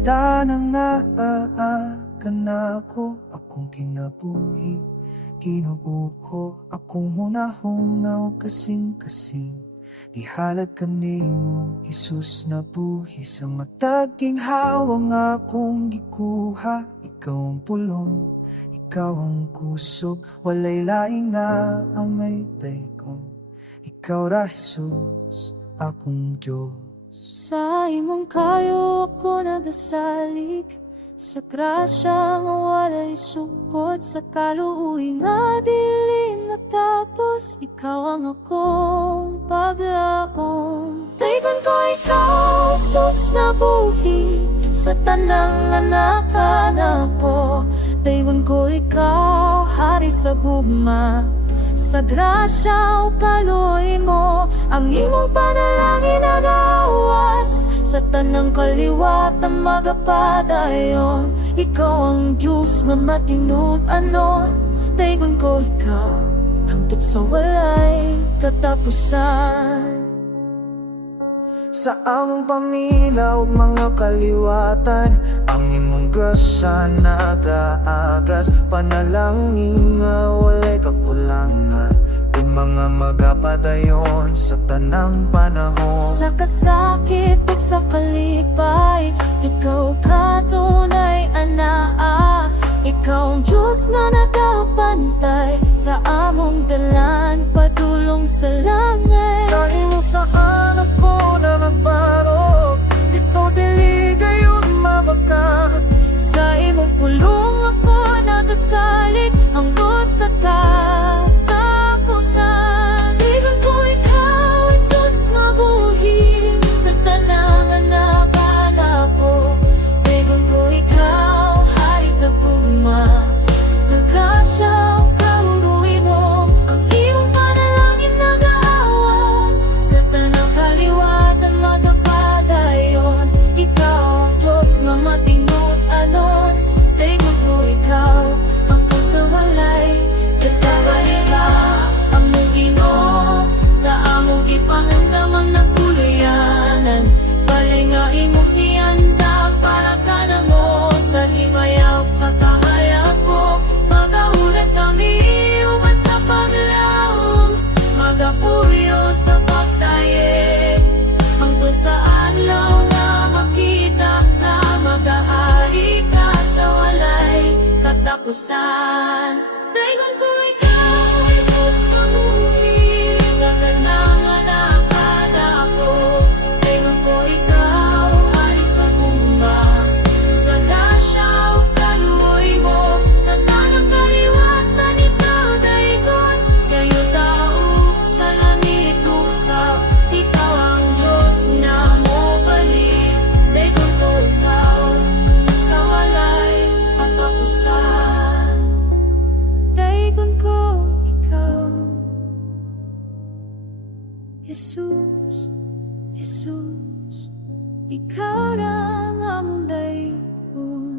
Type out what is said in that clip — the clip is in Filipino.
Tanang naaaga na akong kinabuhi. Ginuo ko akong hunahunaw kasing-kasing. Gihalad kanimo, Jesus na buhi. Sa mataging hawa nga akong gikuha. Ikaw ang pulong, ikaw ang kusog. Walay laing nga angay daykon. Ikaw ra Jesus, akong Diyos. Sa imong kayo ako nagasalig, sa grasya nga walay sukod, sa kaluoy nga dili natapos. Ikaw ang akong paglabong. Dayon ko ikaw, sus na buhi, sa tanang anakan ako. Dayon ko ikaw, hari sa gugma. Sa grasya o kaluoy mo, ang imong panalangin nagawas. Sa tanang kaliwatan magapadayon, ikaw ang Diyos nga matinud-anon. Dayon ko ikaw, hangtod sa walay katapusan. Sa among pamilya ug mga kaliwatan, ang imong grasya nagaagas. Panalangin nga walay kakulangan, di mga magapadayon sa tanang panahon. Sa kasakit ug sa kalipay, ikaw katunay anaa. Ikaw ang Diyos nga nagapantay, sa among dalan padulong sa langit. Sa imo saan ako nanabarog, ikaw dili gayon mabaka. Sa imong pulong ako nagasalig, hangtod sa katapusan. Dayon ko ikaw, Jesus nga buhi, sa tanang anakan ako. Dayon ko ikaw, hari sa gugma. Sa grasya o kaluoy mo, ang imong panalangin nagaawas. Sa tanang kaliwatan magapadayon, ikaw ang Diyos nga matinud-anon. Dayon ko ikaw, hangtod sa walay katagaliba. Among Ginoo, sa among gipanandamang napuluyanan. Balay nga imong ianda para ka na mo, sa himayaw sa kahayag mo. Magahulat kami uban sa paglaom, magapuyo sa pagdayeg. Hangtod sa adlaw nga makita ka, magahari ka sa walay katapusan. Dayon ko ikaw, Jesus nga buhi, sa tanang anakan ako. Dayon ko ikaw, hari sa gugma. Sa grasya o kaluoy mo, sa tanang kaliwatan ikaw dayon. Sa iyo tao, sa langit usap, ikaw ang Diyos na mobalik. Dayon ko ikaw, sa walay katapusan. Dayon ko ikaw, Jesus, Jesus, ikaw ra ang among dayon.